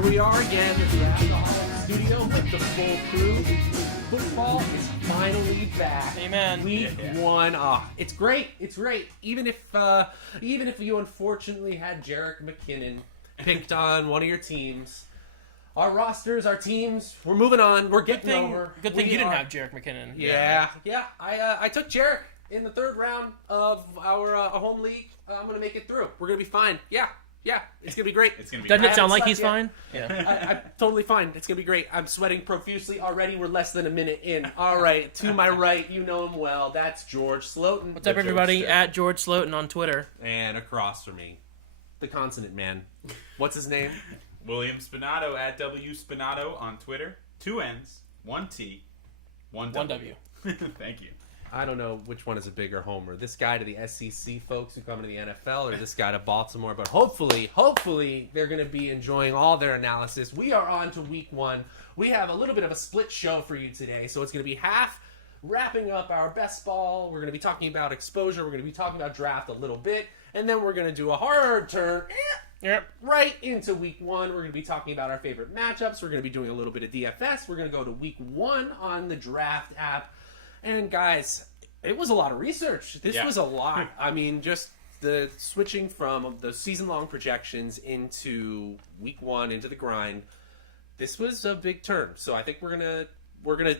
Here we are again at the Draftaholics studio with the full crew. Football is finally back. Amen. Week 1. It's great. It's great. Even if you unfortunately had Jerick McKinnon picked on one of your teams, our rosters, our teams, we're moving on. We're getting over. Good thing you didn't have Jerick McKinnon. Yeah. I took Jerick in the third round of our home league. I'm gonna make it through. We're gonna be fine. Yeah, it's gonna be great. Doesn't it sound like he's fine? Yeah, I'm totally fine. It's gonna be great. I'm sweating profusely already. We're less than a minute in. All right, to my right, you know him well. That's George Slotin. What's up, everybody? At George Slotin on Twitter. And across from me, the consonant man. What's his name? William Spinato at W Spinato on Twitter. 2 N's, 1 T, 1 W. Thank you. I don't know which one is a bigger homer. This guy to the SEC folks who come to the NFL, or this guy to Baltimore. But hopefully, they're going to be enjoying all their analysis. We are on to week 1. We have a little bit of a split show for you today. So it's going to be half wrapping up our best ball. We're going to be talking about exposure. We're going to be talking about draft a little bit. And then we're going to do a hard turn right into week 1. We're going to be talking about our favorite matchups. We're going to be doing a little bit of DFS. We're going to go to week 1 on the draft app. And guys, it was a lot of research. This was a lot. I mean, just the switching from the season-long projections into week 1, into the grind. This was a big turn. So I think we're gonna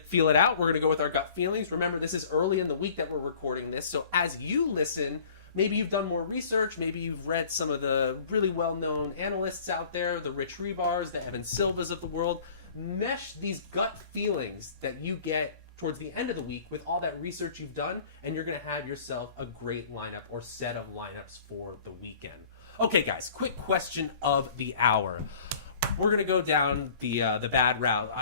feel it out. We're gonna go with our gut feelings. Remember, this is early in the week that we're recording this. So as you listen, maybe you've done more research. Maybe you've read some of the really well-known analysts out there, the Rich Rebars, the Evan Silvas of the world. Mesh these gut feelings that you get towards the end of the week with all that research you've done, and you're going to have yourself a great lineup or set of lineups for the weekend. Okay, guys, quick question of the hour. We're going to go down the bad route.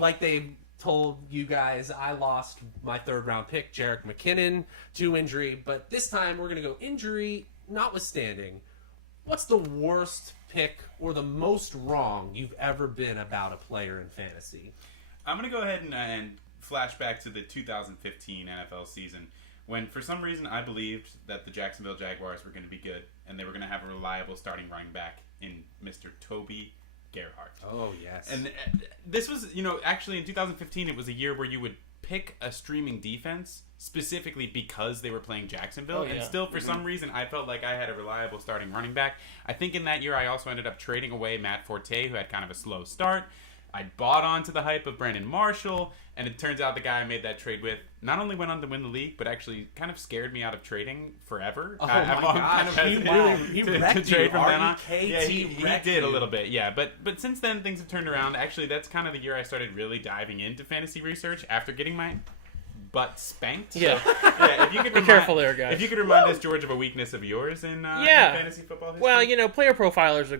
Like they told you guys, I lost my third-round pick, Jerick McKinnon, to injury, but this time we're going to go injury notwithstanding. What's the worst pick or the most wrong you've ever been about a player in fantasy? I'm going to go ahead and flashback to the 2015 NFL season when, for some reason, I believed that the Jacksonville Jaguars were going to be good and they were going to have a reliable starting running back in Mr. Toby Gerhart. Oh, yes. And this was, actually in 2015, it was a year where you would pick a streaming defense specifically because they were playing Jacksonville. And still, for some reason, I felt like I had a reliable starting running back. I think in that year, I also ended up trading away Matt Forte, who had kind of a slow start. I bought onto the hype of Brandon Marshall, and it turns out the guy I made that trade with not only went on to win the league, but actually kind of scared me out of trading forever. Oh, my gosh. He wrecked to trade you. from then on. Yeah, he did a little bit, yeah. But since then, things have turned around. Actually, that's kind of the year I started really diving into fantasy research after getting my butt spanked. Yeah. So, if you could be careful there, guys. If you could remind us, George, of a weakness of yours in fantasy football history. Well, Player Profiler is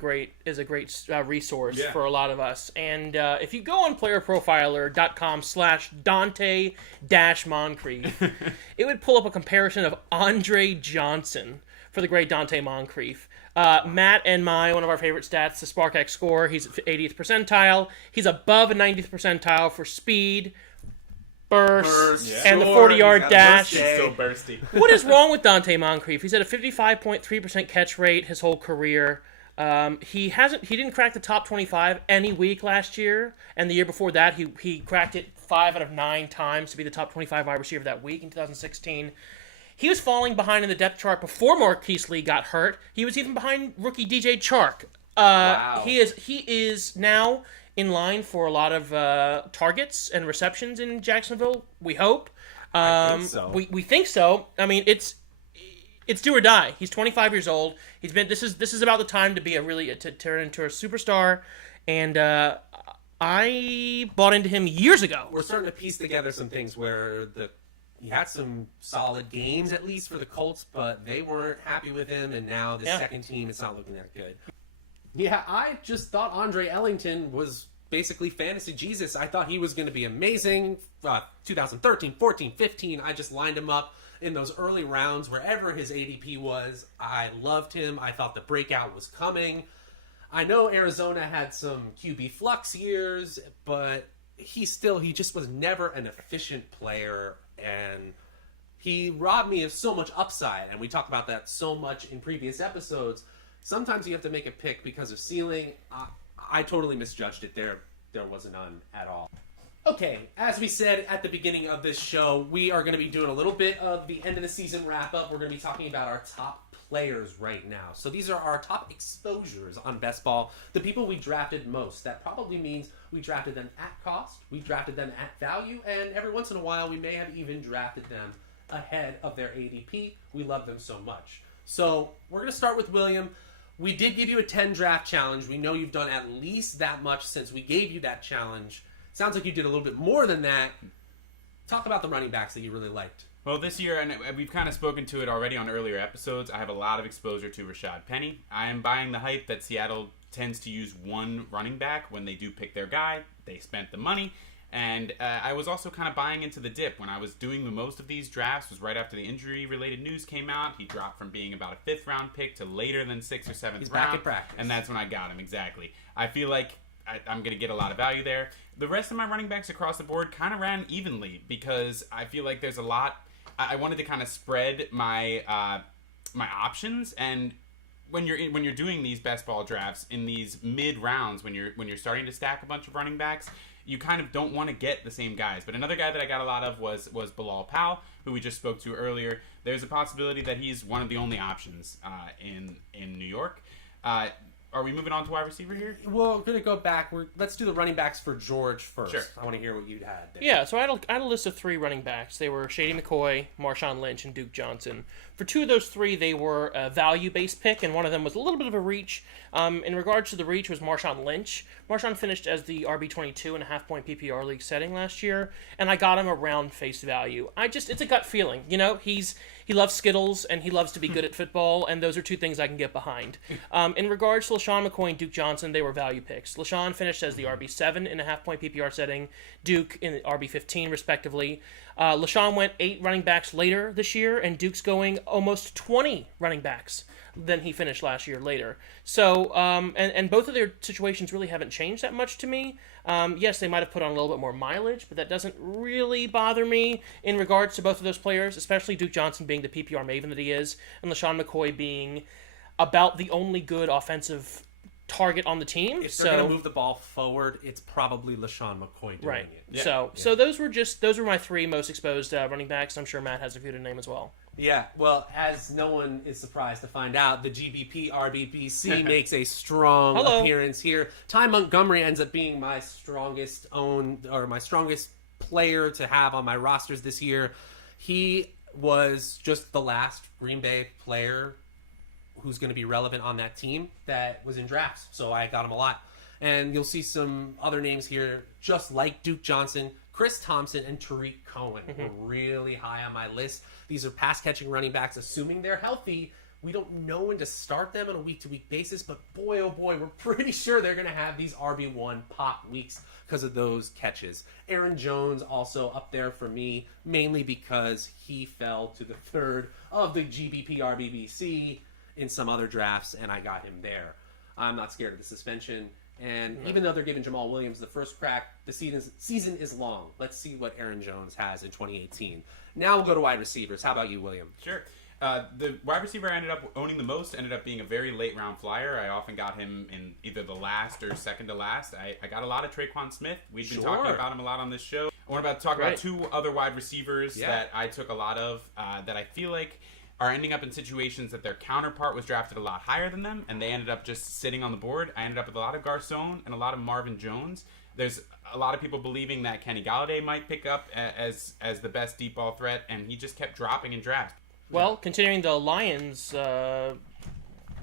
a great resource for a lot of us. And if you go on playerprofiler.com/Dante-Moncrief, it would pull up a comparison of Andre Johnson for the great Dante Moncrief. Matt and one of our favorite stats, the SparkX score, he's at 80th percentile. He's above a 90th percentile for speed, burst, and the 40-yard dash. He's so bursty. What is wrong with Dante Moncrief? He's at a 55.3% catch rate his whole career. He didn't crack the top 25 any week last year, and the year before that he cracked it 5 out of 9 times to be the top 25 wide receiver that week in 2016. He was falling behind in the depth chart before Marquise Lee got hurt. He was even behind rookie DJ Chark. Wow. He is now in line for a lot of targets and receptions in Jacksonville. We hope. I think so. We think so. I mean, it's do or die. He's 25 years old. He's been. This is about the time to be to turn into a superstar, and I bought into him years ago. We're starting to piece together some things where he had some solid games at least for the Colts, but they weren't happy with him, and now the second team, it's not looking that good. Yeah, I just thought Andre Ellington was basically fantasy Jesus. I thought he was going to be amazing. 2013, 14, 15, I just lined him up in those early rounds wherever his ADP was. I loved him. I thought the breakout was coming. I know Arizona had some QB flux years, but he just was never an efficient player, and he robbed me of so much upside, and we talked about that so much in previous episodes. Sometimes you have to make a pick because of ceiling. I totally misjudged it. There was none at all. Okay, as we said at the beginning of this show, we are going to be doing a little bit of the end of the season wrap-up. We're going to be talking about our top players right now. So these are our top exposures on Best Ball, the people we drafted most. That probably means we drafted them at cost, we drafted them at value, and every once in a while we may have even drafted them ahead of their ADP. We love them so much. So we're going to start with William. We did give you a 10 draft challenge. We know you've done at least that much since we gave you that challenge. Sounds like you did a little bit more than that. Talk about the running backs that you really liked. Well, this year, and we've kind of spoken to it already on earlier episodes, I have a lot of exposure to Rashad Penny. I am buying the hype that Seattle tends to use one running back when they do pick their guy. They spent the money. And I was also kind of buying into the dip. When I was doing the most of these drafts was right after the injury-related news came out. He dropped from being about a 5th-round pick to later than 6th or 7th round. He's back at practice. And that's when I got him, exactly. I feel like I'm going to get a lot of value there. The rest of my running backs across the board kind of ran evenly because I feel like there's a lot. I wanted to kind of spread my my options, and when you're doing these best ball drafts in these mid rounds, when you're starting to stack a bunch of running backs, you kind of don't want to get the same guys. But another guy that I got a lot of was Bilal Powell, who we just spoke to earlier. There's a possibility that he's one of the only options in New York. Are we moving on to wide receiver here? Well, we're going to go back. Let's do the running backs for George first. Sure. I want to hear what you had there. Yeah, so I had a list of 3 running backs. They were Shady McCoy, Marshawn Lynch, and Duke Johnson. For 2 of those 3, they were a value-based pick, and one of them was a little bit of a reach. In regards to the reach was Marshawn Lynch. Marshawn finished as the RB22 in a half-point PPR league setting last year, and I got him around face value. It's a gut feeling. You know, he loves Skittles, and he loves to be good at football, and those are 2 things I can get behind. In regards to LaShawn McCoy and Duke Johnson, they were value picks. LaShawn finished as the RB7 in a half-point PPR setting, Duke in the RB15, respectively. LaShawn went 8 running backs later this year, and Duke's going almost 20 running backs than he finished last year later. So, and both of their situations really haven't changed that much to me. Yes, they might have put on a little bit more mileage, but that doesn't really bother me in regards to both of those players, especially Duke Johnson being the PPR maven that he is, and LaShawn McCoy being about the only good offensive target on the team. If they're going to move the ball forward, it's probably LaShawn McCoy doing it. Yeah. So those were my 3 most exposed running backs. I'm sure Matt has a few to name as well. Yeah, well, as no one is surprised to find out, the GBP RBBC makes a strong appearance here. Ty Montgomery ends up being my strongest player to have on my rosters this year. He was just the last Green Bay player who's going to be relevant on that team that was in drafts, so I got him a lot. And you'll see some other names here, just like Duke Johnson, Chris Thompson, and Tariq Cohen were really high on my list. These are pass-catching running backs, assuming they're healthy. We don't know when to start them on a week-to-week basis, but boy, oh boy, we're pretty sure they're going to have these RB1 pop weeks because of those catches. Aaron Jones also up there for me, mainly because he fell to the 3rd of the GBP RBBC in some other drafts, and I got him there. I'm not scared of the suspension. And even though they're giving Jamal Williams the first crack, the season is long. Let's see what Aaron Jones has in 2018. Now we'll go to wide receivers. How about you, William? Sure. The wide receiver I ended up owning the most ended up being a very late round flyer. I often got him in either the last or second to last. I got a lot of Traquan Smith. We've been talking about him a lot on this show. I want to talk about 2 other wide receivers that I took a lot of that I feel like are ending up in situations that their counterpart was drafted a lot higher than them, and they ended up just sitting on the board. I ended up with a lot of Garcon and a lot of Marvin Jones. There's a lot of people believing that Kenny Galladay might pick up as the best deep ball threat, and he just kept dropping in drafts. Well, continuing the Lions share?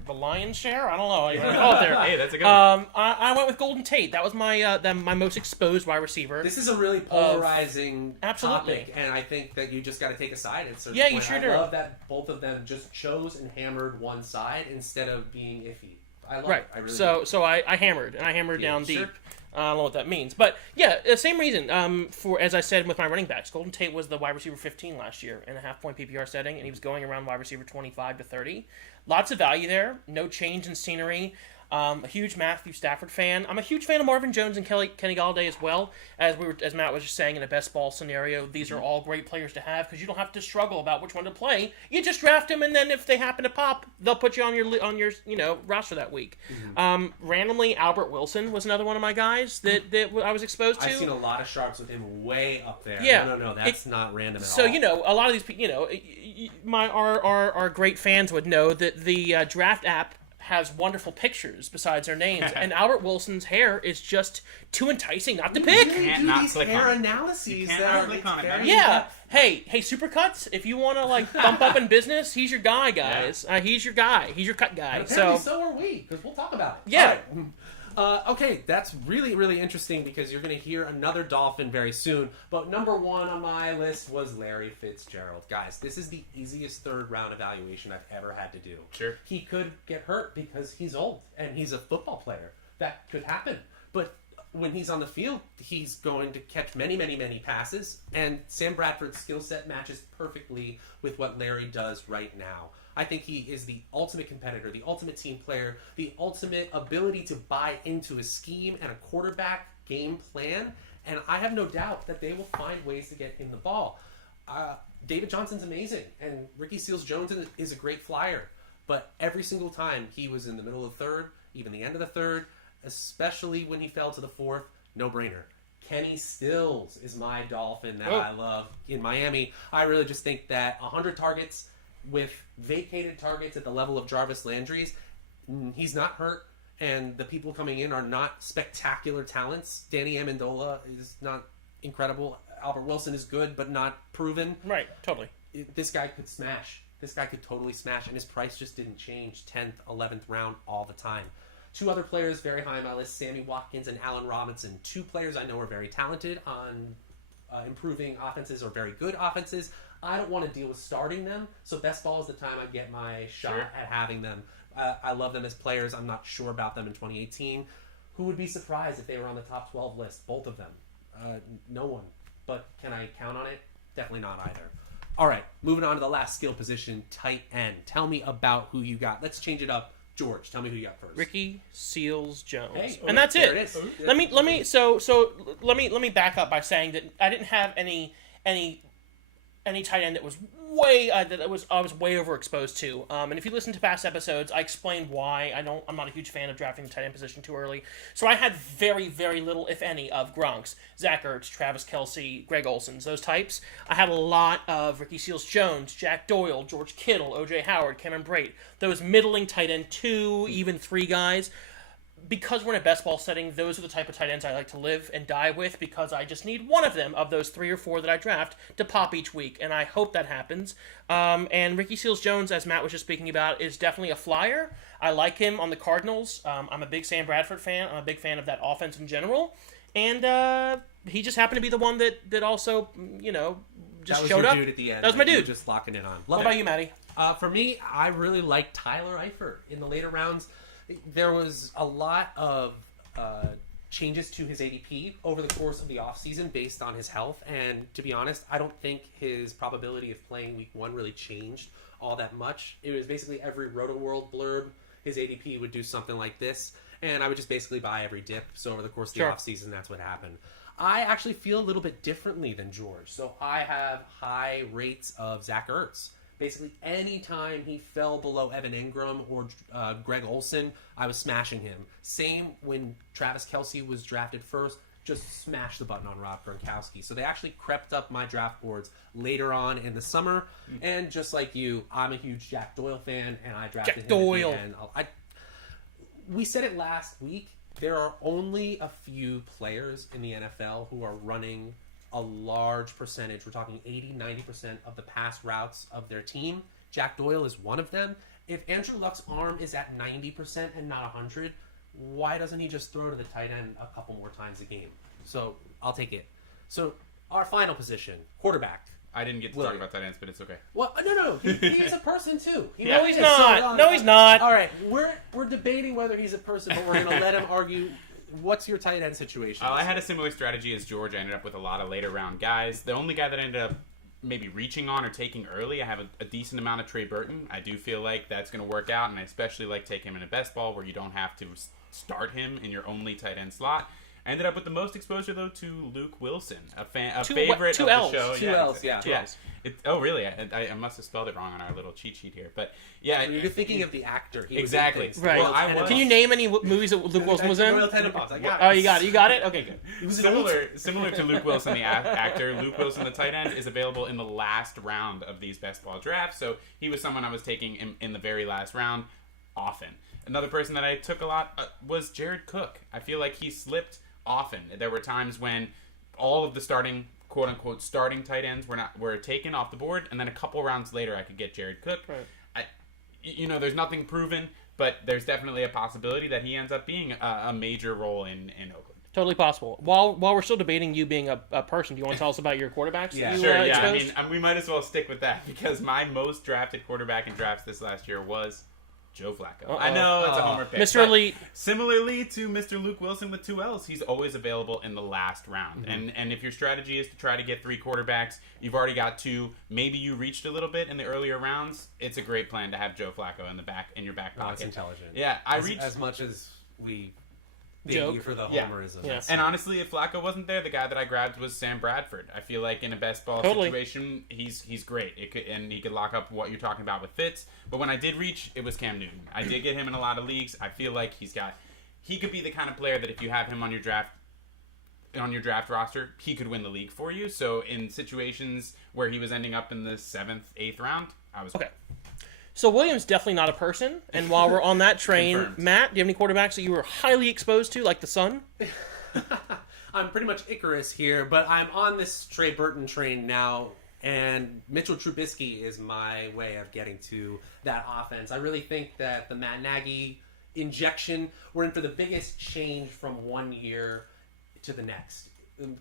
I don't know how you want to call it there. Hey, that's a good one. I went with Golden Tate. That was my my most exposed wide receiver. This is a really polarizing topic, and I think that you just got to take a side at a certain point. You sure do. I love that both of them just chose and hammered one side instead of being iffy. I love it. I really do. So I hammered, and I hammered down deep. I don't know what that means. But, yeah, same reason. For as I said with my running backs, Golden Tate was the wide receiver 15 last year in a half-point PPR setting, and he was going around wide receiver 25 to 30. Lots of value there. No change in scenery. A huge Matthew Stafford fan. I'm a huge fan of Marvin Jones and Kenny Galladay as well. As Matt was just saying in a best ball scenario, these are all great players to have because you don't have to struggle about which one to play. You just draft them, and then if they happen to pop, they'll put you on your roster that week. Randomly, Albert Wilson was another one of my guys that I was exposed to. I've seen a lot of sharps with him way up there. Yeah, no, that's not random at all. So a lot of these people, our great fans would know that the draft app has wonderful pictures besides their names, and Albert Wilson's hair is just too enticing not to pick. You can't do these hair analyses that are click on it, man. Yeah. Hey, Supercuts, if you want to bump up in business, he's your guy, guys. He's your guy. He's your cut guy. And apparently so are we, because we'll talk about it. Yeah. Okay, that's really, really interesting because you're going to hear another Dolphin very soon. But number one on my list was Larry Fitzgerald. Guys, this is the easiest third-round evaluation I've ever had to do. Sure. He could get hurt because he's old, and he's a football player. That could happen. But when he's on the field, he's going to catch many, many, many passes, and Sam Bradford's skill set matches perfectly with what Larry does right now. I think he is the ultimate competitor, the ultimate team player, the ultimate ability to buy into a scheme and a quarterback game plan, and I have no doubt that they will find ways to get him the ball. David Johnson's amazing, and Ricky Seals-Jones is a great flyer, but every single time he was in the middle of the third, even the end of the third, especially when he fell to the fourth, no-brainer. Kenny Stills is my Dolphin that I love in Miami. I really just think that 100 targets with vacated targets at the level of Jarvis Landry's, he's not hurt, and the people coming in are not spectacular talents. Danny Amendola is not incredible. Albert Wilson is good, but not proven. Right, totally. This guy could smash. This guy could totally smash, and his price just didn't change 10th, 11th round all the time. Two other players very high on my list, Sammy Watkins and Allen Robinson. Two players I know are very talented on improving offenses or very good offenses. I don't want to deal with starting them, so best ball is the time I get my shot at having them. I love them as players. I'm not sure about them in 2018. Who would be surprised if they were on the top 12 list? Both of them. No one. But can I count on it? Definitely not either. All right, moving on to the last skill position, tight end. Tell me about who you got. Let's change it up. George, tell me who you got first. Ricky Seals-Jones. Hey, and that's it. It is. Let me back up by saying that I didn't have any tight end that was I was way overexposed to. And if you listen to past episodes, I explained why I'm not a huge fan of drafting the tight end position too early. So I had very, very little, if any, of Gronks, Zach Ertz, Travis Kelce, Greg Olson's, those types. I had a lot of Ricky Seals-Jones, Jack Doyle, George Kittle, O.J. Howard, Cameron Brate, those middling tight end 2, even 3 guys. Because we're in a best ball setting, those are the type of tight ends I like to live and die with because I just need one of them, of those 3 or 4 that I draft, to pop each week, and I hope that happens. And Ricky Seals-Jones, as Matt was just speaking about, is definitely a flyer. I like him on the Cardinals. I'm a big Sam Bradford fan. I'm a big fan of that offense in general. And he just happened to be the one that also, just showed up. Dude at the end. That was my dude. Just locking it on. What about you, Matty? For me, I really like Tyler Eifert in the later rounds. There was a lot of changes to his ADP over the course of the offseason based on his health, and to be honest, I don't think his probability of playing week 1 really changed all that much. It was basically every Roto-World blurb, his ADP would do something like this, and I would just basically buy every dip, so over the course of the offseason, that's what happened. I actually feel a little bit differently than George, so I have high rates of Zach Ertz. Basically, any time he fell below Evan Ingram or Greg Olson, I was smashing him. Same when Travis Kelce was drafted first, just smash the button on Rob Gronkowski. So they actually crept up my draft boards later on in the summer. And just like you, I'm a huge Jack Doyle fan, and I drafted him Doyle. at the end. We said it last week. There are only a few players in the NFL who are running a large percentage, we're talking 80-90% of the pass routes of their team. Jack Doyle is one of them. If Andrew Luck's arm is at 90% and not 100, why doesn't he just throw to the tight end a couple more times a game? So I'll take it. So our final position, quarterback. I didn't get to talk about tight ends, but it's okay. Well, no. He is a person too. No, he's not. No, he's not. All right, we're debating whether he's a person, but we're going to let him argue. What's your tight end situation? I had a similar strategy as George. I ended up with a lot of later round guys. The only guy that I ended up maybe reaching on or taking early. I have a decent amount of Trey Burton. I do feel like that's going to work out, and I especially like taking him in a best ball where you don't have to start him in your only tight end slot. I ended up with the most exposure, though, to Luke Wilson, a favorite of the show. Two L's. Oh, really? I must have spelled it wrong on our little cheat sheet here. But, yeah. You're thinking of the actor. He exactly. Was right. Well, Can you name any movies that Luke Wilson was in? Royal Tenenbaums. I got it. Oh, you got it. You got it? Okay, good. He was Similar to Luke Wilson, the actor, Luke Wilson, the tight end, is available in the last round of these best ball drafts. So he was someone I was taking in the very last round often. Another person that I took a lot was Jared Cook. I feel like he slipped often. There were times when all of the starting, quote unquote, starting tight ends were taken off the board, and then a couple rounds later I could get Jared Cook. Right. There's nothing proven, but there's definitely a possibility that he ends up being a major role in Oakland. Totally possible. While we're still debating you being a person, do you want to tell us about your quarterbacks? Yeah, sure. I mean, we might as well stick with that because my most drafted quarterback in drafts this last year was Joe Flacco. Uh-oh. I know it's a homer pick. Mr. Elite. Similarly to Mr. Luke Wilson with 2 L's, he's always available in the last round. Mm-hmm. And if your strategy is to try to get 3 quarterbacks, you've already got 2. Maybe you reached a little bit in the earlier rounds. It's a great plan to have Joe Flacco in your back pocket. It's intelligent. Yeah, as much as we joke you for the homerism. Yeah. And honestly, if Flacco wasn't there, the guy that I grabbed was Sam Bradford. I feel like in a best ball situation, he's great. And he could lock up what you're talking about with Fitz. But when I did reach, it was Cam Newton. I did get him in a lot of leagues. I feel like he could be the kind of player that if you have him on your draft roster, he could win the league for you. So in situations where he was ending up in the 7th, 8th round, I was okay. So Williams definitely not a person, and while we're on that train, Confirmed. Matt, do you have any quarterbacks that you were highly exposed to, like the Sun? I'm pretty much Icarus here, but I'm on this Trey Burton train now, and Mitchell Trubisky is my way of getting to that offense. I really think that the Matt Nagy injection, we're in for the biggest change from one year to the next.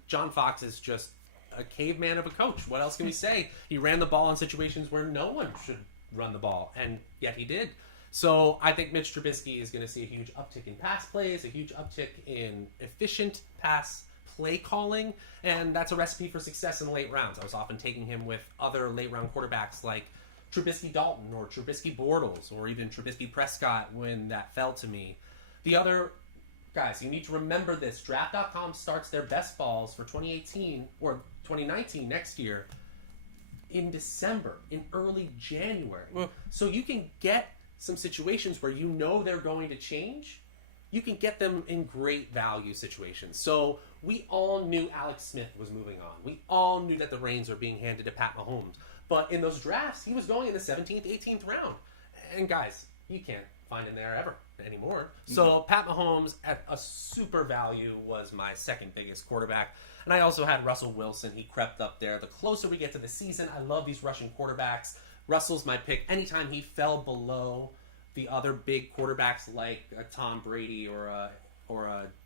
John Fox is just a caveman of a coach. What else can we say? He ran the ball in situations where no one should run the ball, and yet he did. So I think Mitch Trubisky is going to see a huge uptick in pass plays, a huge uptick in efficient pass play calling, and that's a recipe for success in the late rounds. I was often taking him with other late round quarterbacks like Trubisky Dalton or Trubisky Bortles or even Trubisky Prescott when that fell to me. The other guys, you need to remember this. Draft.com starts their best balls for 2018 or 2019 next year in December, in early January. So you can get some situations where you know they're going to change. You can get them in great value situations. So we all knew Alex Smith was moving on. We all knew that the reins were being handed to Pat Mahomes. But in those drafts, he was going in the 17th, 18th round. And guys, you can't find him there ever anymore. So Pat Mahomes at a super value was my second biggest quarterback. And I also had Russell Wilson. He crept up there. The closer we get to the season, I love these rushing quarterbacks. Russell's my pick. Anytime he fell below the other big quarterbacks like Tom Brady or a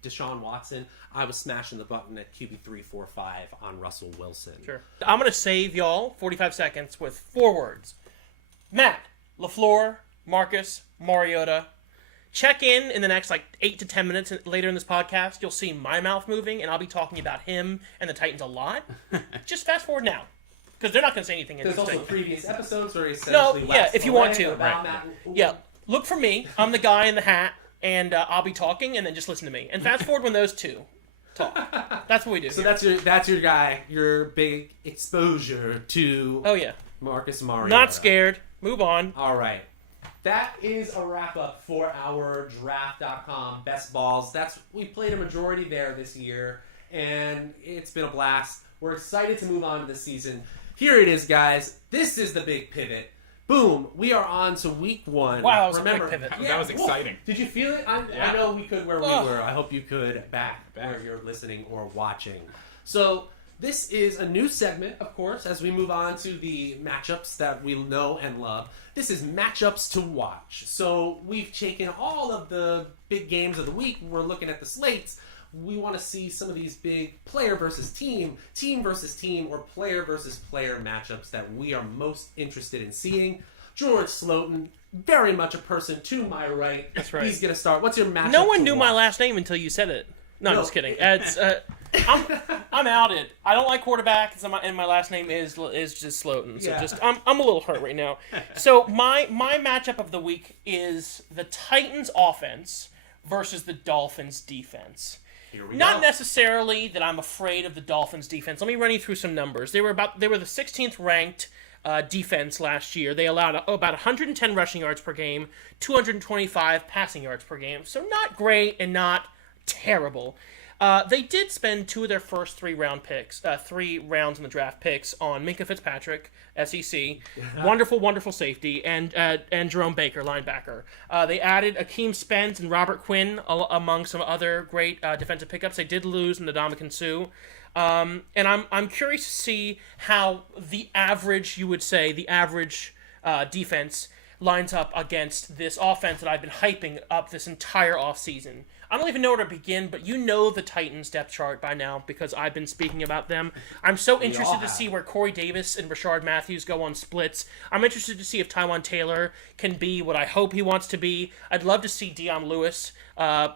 Deshaun Watson, I was smashing the button at QB 3, 4, 5 on Russell Wilson. Sure. I'm going to save y'all 45 seconds with 4 words. Matt, LaFleur, Marcus, Mariota. Check in the next 8 to 10 minutes later in this podcast. You'll see my mouth moving, and I'll be talking about him and the Titans a lot. Just fast forward now, because they're not going to say anything interesting. There's also previous episodes where he essentially if you want to. Right. Yeah, look for me. I'm the guy in the hat, and I'll be talking, and then just listen to me. And fast forward when those two talk. That's what we do. So here. that's your guy, your big exposure to Marcus Mariota. Not scared. Move on. All right. That is a wrap-up for our Draft.com best balls. We played a majority there this year, and it's been a blast. We're excited to move on to the season. Here it is, guys. This is the big pivot. Boom. We are on to week 1. Wow, that was a big pivot. That was exciting. Did you feel it? I know we could where we were. I hope you could back where you're listening or watching. So this is a new segment, of course, as we move on to the matchups that we know and love. This is matchups to watch. So we've taken all of the big games of the week. We're looking at the slates. We want to see some of these big player versus team versus team, or player versus player matchups that we are most interested in seeing. George Slotin, very much a person to my right. That's right. He's going to start. What's your matchup? No one knew my last name until you said it. No, I'm just kidding. It's I'm outed. I don't like quarterbacks, and my last name is just Slotin. So I'm a little hurt right now. So my matchup of the week is the Titans offense versus the Dolphins defense. Not necessarily that I'm afraid of the Dolphins defense. Let me run you through some numbers. They were the 16th ranked defense last year. They allowed about 110 rushing yards per game, 225 passing yards per game. So not great and not terrible. They did spend 2 of their first 3 rounds in the draft picks on Minkah Fitzpatrick, SEC, wonderful safety, and Jerome Baker, linebacker. They added Akeem Spence and Robert Quinn among some other great defensive pickups. They did lose Ndamukong Suh. And I'm curious to see how the average defense lines up against this offense that I've been hyping up this entire offseason. I don't even know where to begin, but you know the Titans depth chart by now because I've been speaking about them. I'm so interested to see where Corey Davis and Rashard Matthews go on splits. I'm interested to see if Tywan Taylor can be what I hope he wants to be. I'd love to see Dion Lewis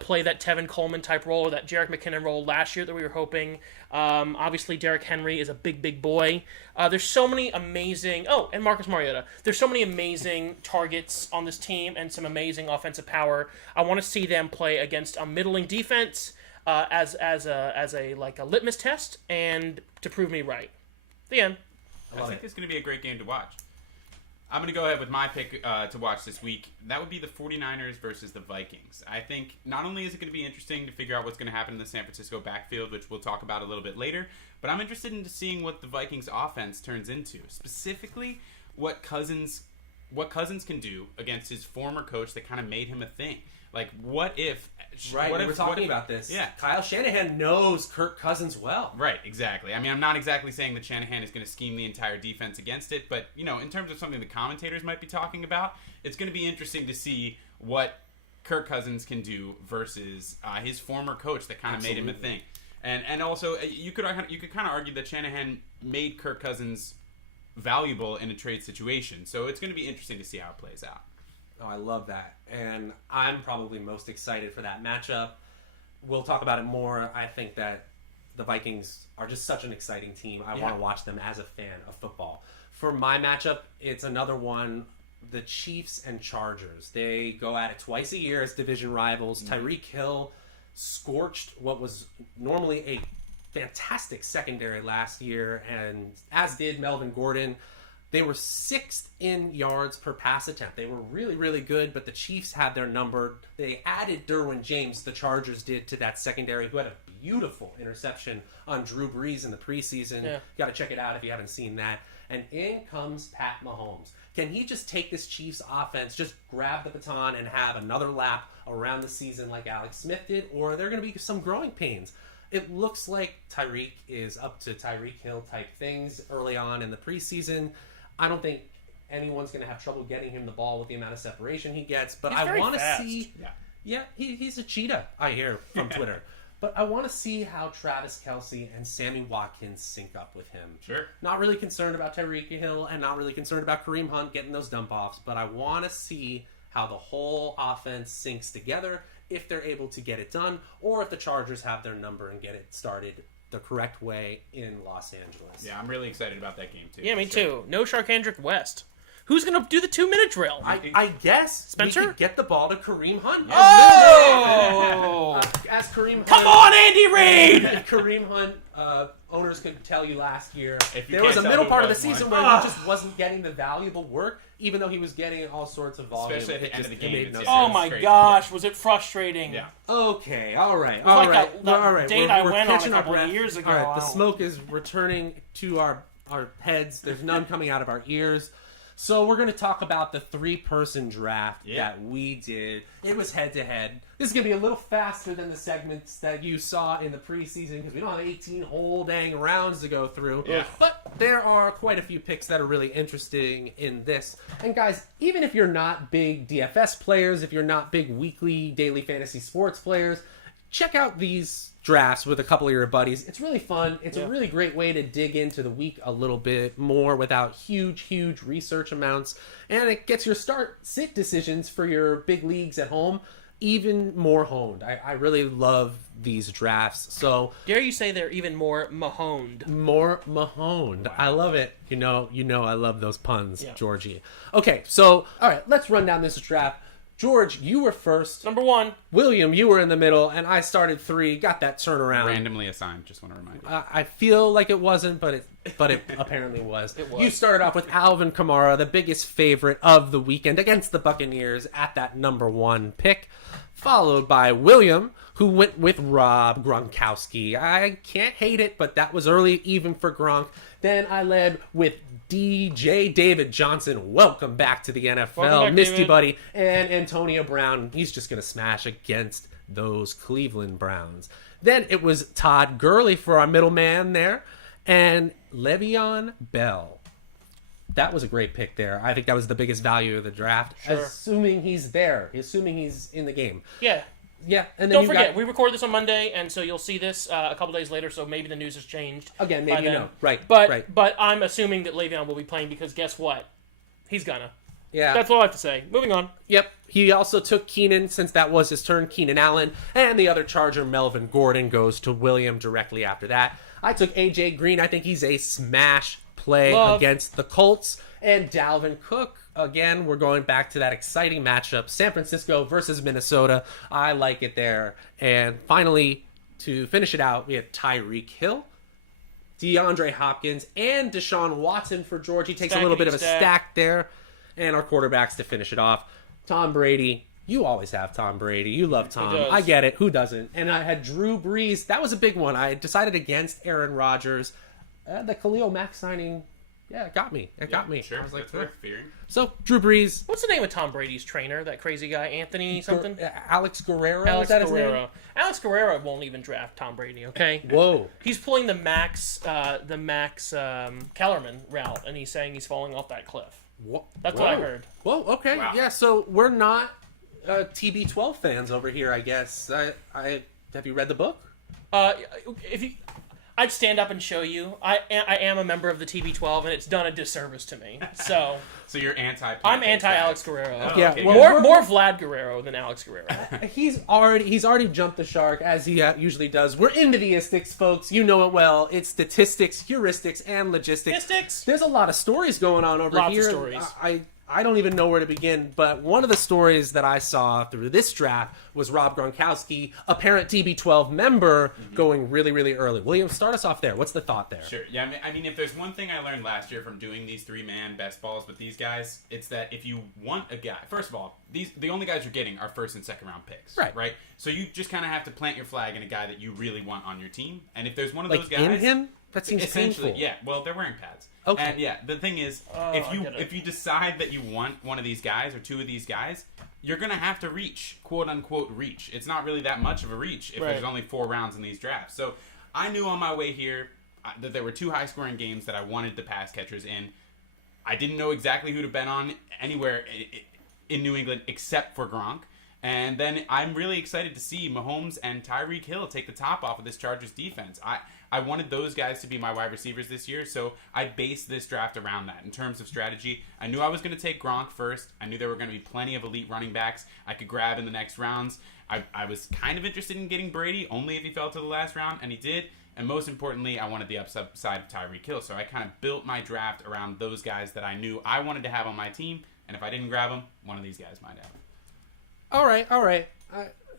play that Tevin Coleman type role or that Jerick McKinnon role last year that we were hoping. Obviously, Derrick Henry is a big boy. There's so many amazing... Oh, and Marcus Mariota. There's so many amazing targets on this team and some amazing offensive power. I want to see them play against a middling defense as a litmus test and to prove me right. The end. I think it's going to be a great game to watch. I'm going to go ahead with my pick to watch this week. That would be the 49ers versus the Vikings. I think not only is it going to be interesting to figure out what's going to happen in the San Francisco backfield, which we'll talk about a little bit later, but I'm interested in seeing what the Vikings offense turns into. Specifically, what Cousins can do against his former coach that kind of made him a thing. Like, what if... Right, we were talking about this. Yeah. Kyle Shanahan knows Kirk Cousins well. Right, exactly. I mean, I'm not exactly saying that Shanahan is going to scheme the entire defense against it, but, in terms of something the commentators might be talking about, it's going to be interesting to see what Kirk Cousins can do versus his former coach that kind of made him a thing. And also, you could kind of argue that Shanahan made Kirk Cousins valuable in a trade situation, so it's going to be interesting to see how it plays out. Oh, I love that. And I'm probably most excited for that matchup. We'll talk about it more. I think that the Vikings are just such an exciting team. I want to watch them as a fan of football. For my matchup, it's another one, the Chiefs and Chargers. They go at it twice a year as division rivals. Tyreek Hill scorched what was normally a fantastic secondary last year, and as did Melvin Gordon. They were 6th in yards per pass attempt. They were really, really good, but the Chiefs had their number. They added Derwin James, the Chargers did, to that secondary, who had a beautiful interception on Drew Brees in the preseason. Yeah. Got to check it out if you haven't seen that. And in comes Pat Mahomes. Can he just take this Chiefs offense, just grab the baton and have another lap around the season like Alex Smith did, or are there going to be some growing pains? It looks like Tyreek is up to Tyreek Hill type things early on in the preseason. I don't think anyone's going to have trouble getting him the ball with the amount of separation he gets. But I want to see... Yeah, he's a cheetah, I hear from Twitter. But I want to see how Travis Kelce and Sammy Watkins sync up with him. Sure. Not really concerned about Tyreek Hill and not really concerned about Kareem Hunt getting those dump-offs. But I want to see how the whole offense syncs together, if they're able to get it done, or if the Chargers have their number and get it started the correct way in Los Angeles. Yeah, I'm really excited about that game, too. Yeah, me too. No Sharkhandrick West. Who's going to do the 2-minute drill? I guess Spencer? We could get the ball to Kareem Hunt. Oh! As Kareem Hunt... Come on, Andy Reid! Kareem Hunt, owners could tell you last year, there was a middle part of the season where he just wasn't getting the valuable work, even though he was getting all sorts of volume. Especially at the end of the game. Oh my gosh, was it frustrating. Yeah. Okay, all right. That date I went on a couple of years ago. All right, the smoke is returning to our heads. There's none coming out of our ears. So we're going to talk about the 3-person draft that we did. It was head-to-head. This is going to be a little faster than the segments that you saw in the preseason because we don't have 18 whole dang rounds to go through. Yeah. But there are quite a few picks that are really interesting in this. And guys, even if you're not big DFS players, if you're not big weekly, daily fantasy sports players, check out these drafts with a couple of your buddies. It's really fun. It's a really great way to dig into the week a little bit more without huge research amounts. And it gets your start-sit decisions for your big leagues at home even more honed. I really love these drafts. So dare you say they're even more mahoned? More mahoned. Wow. I love it. You know, I love those puns, yeah. Georgie. Okay, so all right, let's run down this draft. George, you were first. Number 1. William, you were in the middle, and I started 3. Got that turnaround. Randomly assigned, just want to remind you. I feel like it wasn't, but it apparently was. It was. You started off with Alvin Kamara, the biggest favorite of the weekend against the Buccaneers at that number 1 pick, followed by William, who went with Rob Gronkowski. I can't hate it, but that was early even for Gronk. Then I led with DJ David Johnson. Welcome back to the NFL, back, Misty David. Buddy, and Antonio Brown. He's just going to smash against those Cleveland Browns. Then it was Todd Gurley for our middleman there, and Le'Veon Bell. That was a great pick there. I think that was the biggest value of the draft, Sure. assuming he's there, assuming he's in the game. Yeah. Yeah, and then Don't forget, we record this on Monday, and so you'll see this a couple days later. So maybe the news has changed. Again, maybe you then. know, right? But right. but I'm assuming that Le'Veon will be playing because guess what? He's gonna. Yeah, That's all I have to say. Moving on. Yep. He also took Keenan since that was his turn, Keenan Allen, and the other Charger, Melvin Gordon, goes to William directly after that. I took AJ Green. I think he's a smash play against the Colts, and Dalvin Cook. Again, we're going back to that exciting matchup, San Francisco versus Minnesota. I like it there. And finally, to finish it out, we have Tyreek Hill, DeAndre Hopkins, and Deshaun Watson for George. He takes a little bit of a stack there. And our quarterbacks to finish it off. Tom Brady. You always have Tom Brady. You love Tom. I get it. Who doesn't? And I had Drew Brees. That was a big one. I decided against Aaron Rodgers. The Khalil Mack signing, yeah, it got me. It got me. Sure, I was like, that's worth fearing. So, Drew Brees. What's the name of Tom Brady's trainer? That crazy guy, Anthony something? Alex Guerrero. Alex is that Guerrero. his name? Alex Guerrero won't even draft Tom Brady. Okay. Whoa. He's pulling the Max Kellerman route, and he's saying he's falling off that cliff. That's what I heard. Whoa. Okay. Wow. Yeah. So we're not TB12 fans over here, I guess. I have you read the book? If you, I'd stand up and show you. I am a member of the TB12, and it's done a disservice to me. So. So you're anti. I'm anti Alex Guerrero. Oh, yeah. okay, More Vlad Guerrero than Alex Guerrero. He's already jumped the shark as he usually does. We're into the istics, folks. You know it well. It's statistics, heuristics, and logistics. Statistics. There's a lot of stories going on over Lots here. of stories. I don't even know where to begin, but one of the stories that I saw through this draft was Rob Gronkowski, a parent TB12 member, going really, really early. William, start us off there. What's the thought there? Sure. Yeah, I mean, if there's one thing I learned last year from doing these 3-man best balls with these guys, it's that if you want a guy, first of all, the only guys you're getting are first and second round picks. Right? So you just kind of have to plant your flag in a guy that you really want on your team. And if there's one of those guys... in him? That seems essentially, painful. yeah. Well, they're wearing pads. Okay. And yeah, the thing is, if you decide that you want one of these guys or two of these guys, you're gonna have to reach, quote unquote, reach. It's not really that much of a reach if there's only 4 rounds in these drafts. So I knew on my way here that there were 2 high scoring games that I wanted the pass catchers in. I didn't know exactly who to bet on anywhere in New England except for Gronk. And then I'm really excited to see Mahomes and Tyreek Hill take the top off of this Chargers defense. I wanted those guys to be my wide receivers this year, so I based this draft around that. In terms of strategy, I knew I was going to take Gronk first. I knew there were going to be plenty of elite running backs I could grab in the next rounds. I was kind of interested in getting Brady, only if he fell to the last round, and he did. And most importantly, I wanted the upside of Tyreek Hill, so I kind of built my draft around those guys that I knew I wanted to have on my team, and if I didn't grab them, one of these guys might have. All right.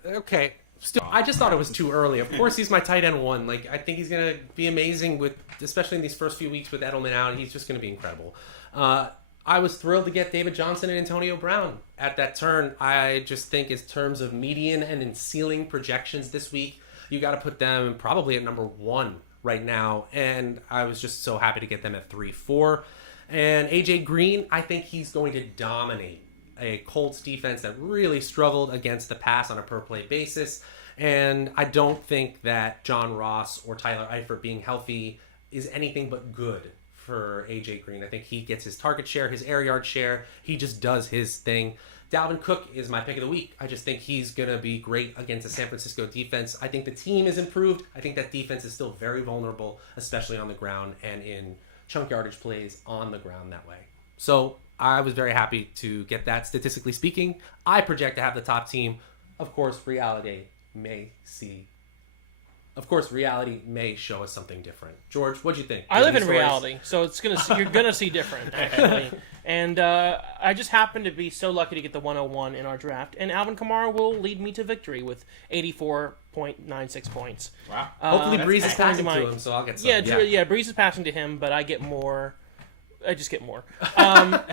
Okay. Still, I just thought it was too early. Of course, he's my tight end 1. Like, I think he's going to be amazing with, especially in these first few weeks with Edelman out. He's just going to be incredible. I was thrilled to get David Johnson and Antonio Brown at that turn. I just think in terms of median and in ceiling projections this week, you got to put them probably at number 1 right now. And I was just so happy to get them at 3-4. And AJ Green, I think he's going to dominate a Colts defense that really struggled against the pass on a per-play basis. And I don't think that John Ross or Tyler Eifert being healthy is anything but good for AJ Green. I think he gets his target share, his air yard share. He just does his thing. Dalvin Cook is my pick of the week. I just think he's going to be great against the San Francisco defense. I think the team is improved. I think that defense is still very vulnerable, especially on the ground and in chunk yardage plays on the ground that way. So I was very happy to get that. Statistically speaking, I project to have the top team of course, reality may show us something different. George, what'd you think? I live in reality, so you're gonna see different, actually. And I just happen to be so lucky to get the 101 in our draft, and Alvin Kamara will lead me to victory with 84.96 points. Wow. Hopefully Breeze is passing to him, so I'll get some. Yeah, Breeze is passing to him, but I get more. I just get more.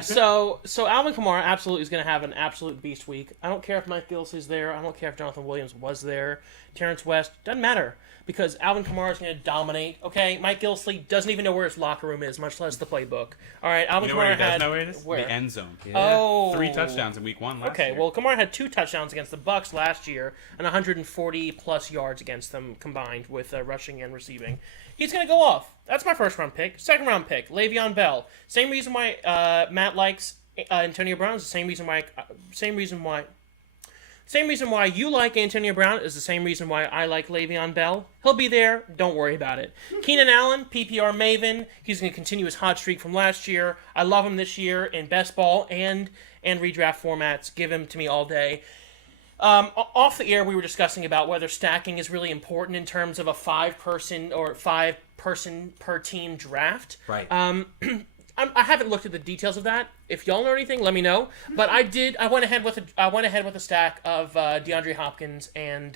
So Alvin Kamara absolutely is going to have an absolute beast week. I don't care if Mike Gillislee's there. I don't care if Jonathan Williams was there. Terrence West, doesn't matter. Because Alvin Kamara is going to dominate. Okay, Mike Gillislee doesn't even know where his locker room is, much less the playbook. All right, Alvin Kamara had know where it is? The end zone. Yeah. Oh, 3 touchdowns in week 1 last year. Okay, well, Kamara had 2 touchdowns against the Bucs last year and 140 plus yards against them combined with rushing and receiving. He's going to go off. That's my first round pick. Second round pick, Le'Veon Bell. Same reason why Matt likes Antonio Brown is the same reason why you like Antonio Brown is the same reason why I like Le'Veon Bell. He'll be there. Don't worry about it. Keenan Allen, PPR maven. He's going to continue his hot streak from last year. I love him this year in best ball and redraft formats. Give him to me all day. Off the air, we were discussing about whether stacking is really important in terms of a 5-person or 5-person per team draft. Right. I haven't looked at the details of that. If y'all know anything, let me know. But I did. I went ahead with a stack of DeAndre Hopkins and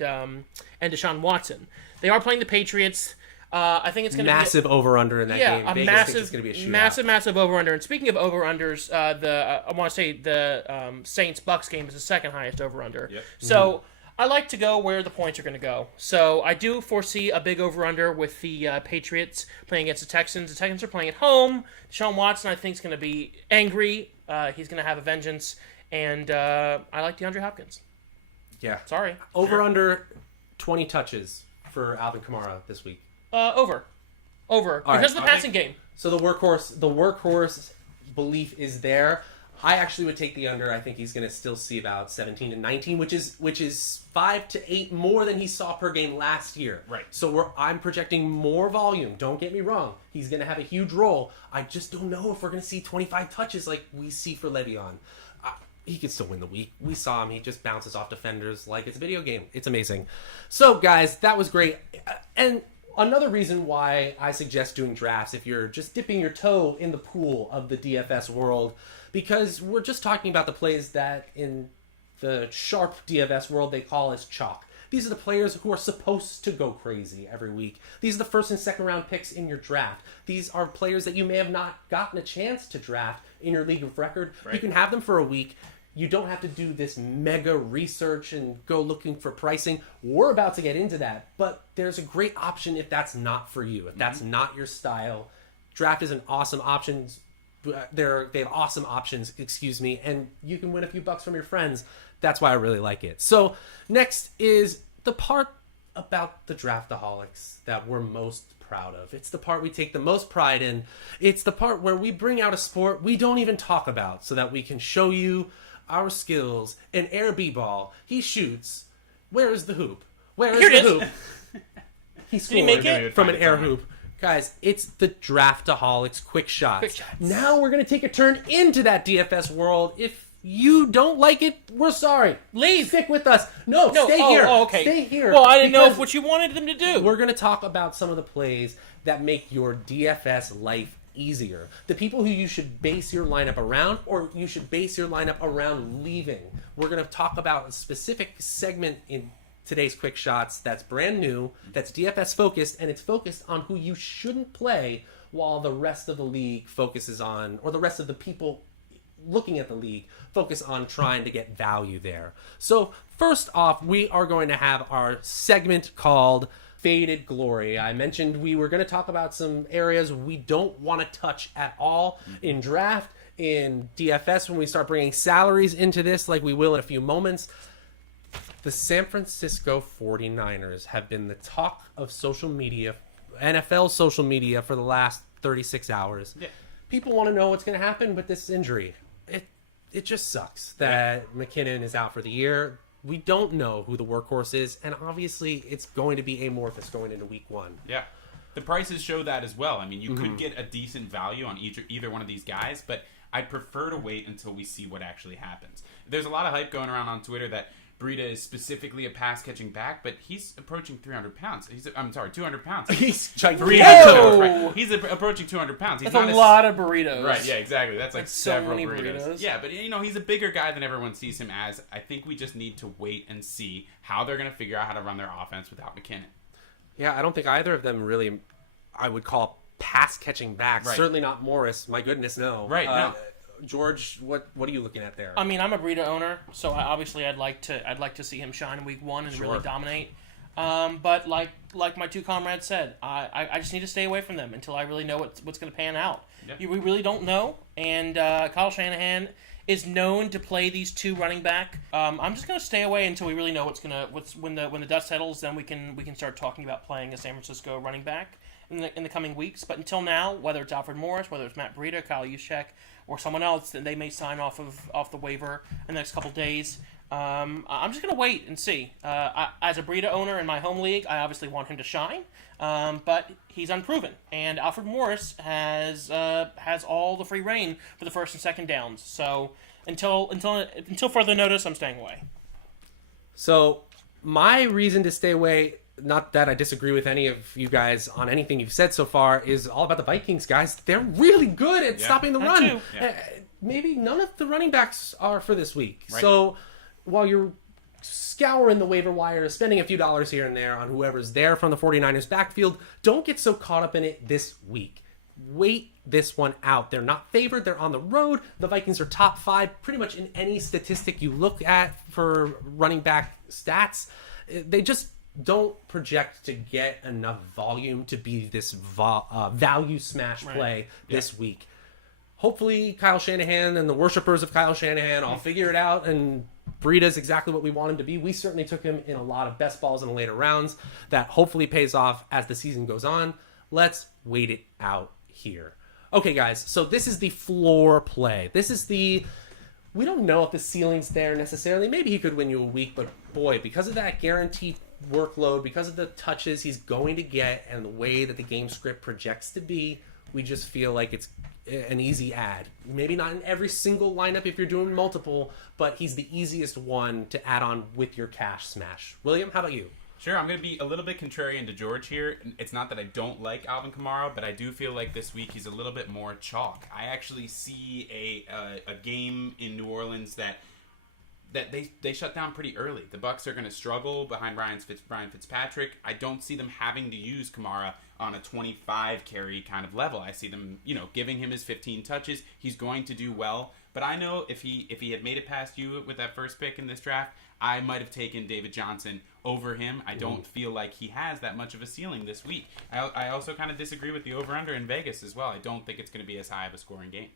Deshaun Watson. They are playing the Patriots. I think it's going to be massive over/under in that game. Yeah, Vegas thinks it's going to be a shootout. massive over/under. And speaking of over/unders, I want to say the Saints-Bucks game is the second highest over/under. Yep. So I like to go where the points are going to go. So I do foresee a big over/under with the Patriots playing against the Texans. The Texans are playing at home. Deshaun Watson, I think, is going to be angry. He's going to have a vengeance. And I like DeAndre Hopkins. Yeah. Sorry. Over/under 20 touches for Alvin Kamara this week. Over. Because of the passing game. So the workhorse belief is there. I actually would take the under. I think he's going to still see about 17 to 19, which is 5 to 8 more than he saw per game last year. Right. So I'm projecting more volume. Don't get me wrong. He's going to have a huge role. I just don't know if we're going to see 25 touches like we see for Le'Veon. He could still win the week. We saw him. He just bounces off defenders like it's a video game. It's amazing. So, guys, that was great. And another reason why I suggest doing drafts, if you're just dipping your toe in the pool of the DFS world, because we're just talking about the plays that in the sharp DFS world they call as chalk. These are the players who are supposed to go crazy every week. These are the first and second round picks in your draft. These are players that you may have not gotten a chance to draft in your league of record. Right. You can have them for a week. You don't have to do this mega research and go looking for pricing. We're about to get into that, but there's a great option if that's not for you, if that's not your style. Draft is an awesome option. They have awesome options, and you can win a few bucks from your friends. That's why I really like it. So next is the part about the Draftaholics that we're most proud of. It's the part we take the most pride in. It's the part where we bring out a sport we don't even talk about so that we can show you our skills. An air b-ball. He shoots. Where is the hoop? Where is the hoop? He scored from an air hoop. Guys, it's the Draftaholics Quick Shots. Now we're going to take a turn into that DFS world. If you don't like it, we're sorry. Leave. Stick with us. No, stay here. Oh, okay. Stay here. Well, I didn't know what you wanted them to do. We're going to talk about some of the plays that make your DFS life easier. The people who you should base your lineup around, or you should base your lineup around leaving. We're going to talk about a specific segment in today's Quick Shots that's brand new, that's DFS focused, and it's focused on who you shouldn't play while the rest of the league focuses on, or the rest of the people looking at the league focus on trying to get value there. So first off, we are going to have our segment called Faded Glory. I mentioned we were going to talk about some areas we don't want to touch at all in draft, in DFS, when we start bringing salaries into this, like we will in a few moments. The San Francisco 49ers have been the talk of social media, NFL social media, for the last 36 hours. Yeah. People want to know what's going to happen with this injury. It just sucks that McKinnon is out for the year. We don't know who the workhorse is, and obviously it's going to be amorphous going into week 1. Yeah. The prices show that as well. I mean, you could get a decent value on either one of these guys, but I'd prefer to wait until we see what actually happens. There's a lot of hype going around on Twitter that Breida is specifically a pass-catching back, but he's approaching 300 pounds. 200 pounds. He's gigantic. Right. He's approaching 200 pounds. He's That's a lot of burritos. Right, yeah, exactly. That's like several so many burritos. Yeah, but he's a bigger guy than everyone sees him as. I think we just need to wait and see how they're going to figure out how to run their offense without McKinnon. Yeah, I don't think either of them really, I would call pass-catching backs. Right. Certainly not Morris. My goodness, no. Right, no. George, what are you looking at there? I mean, I'm a Breida owner, so I'd like to see him shine in week 1 and really dominate. But like my two comrades said, I just need to stay away from them until I really know what's going to pan out. Yep. We really don't know, and Kyle Shanahan is known to play these two running back. I'm just going to stay away until we really know when the dust settles. Then we can start talking about playing a San Francisco running back in the coming weeks. But until now, whether it's Alfred Morris, whether it's Matt Breida, Kyle Juszczyk, or someone else, then they may sign off the waiver in the next couple days. I'm just going to wait and see. As a Breida owner in my home league, I obviously want him to shine, but he's unproven. And Alfred Morris has all the free reign for the first and second downs. So until further notice, I'm staying away. So my reason to stay away, not that I disagree with any of you guys on anything you've said so far, is all about the Vikings, guys. They're really good at stopping the run. Too. Yeah. Maybe none of the running backs are for this week. Right. So while you're scouring the waiver wire, spending a few dollars here and there on whoever's there from the 49ers backfield, don't get so caught up in it this week. Wait this one out. They're not favored. They're on the road. The Vikings are top 5 pretty much in any statistic you look at for running back stats. They just don't project to get enough volume to be this value smash play this week. Hopefully Kyle Shanahan and the worshipers of Kyle Shanahan all figure it out, and Breida's exactly what we want him to be. We certainly took him in a lot of best balls in the later rounds. That hopefully pays off as the season goes on. Let's wait it out here. Okay, guys, so this is the floor play. We don't know if the ceiling's there necessarily. Maybe he could win you a week, but boy, because of that guaranteed workload, because of the touches he's going to get and the way that the game script projects to be, we just feel like it's an easy add. Maybe not in every single lineup if you're doing multiple, but he's the easiest one to add on with your cash smash. William, how about you? Sure, I'm going to be a little bit contrarian to George here. It's not that I don't like Alvin Kamara, but I do feel like this week he's a little bit more chalk. I actually see a game in New Orleans that they shut down pretty early. The Bucs are going to struggle behind Ryan Fitzpatrick. I don't see them having to use Kamara on a 25 carry kind of level. I see them, giving him his 15 touches. He's going to do well. But I know if he had made it past you with that first pick in this draft, I might have taken David Johnson over him. I don't feel like he has that much of a ceiling this week. I also kind of disagree with the over-under in Vegas as well. I don't think it's going to be as high of a scoring game.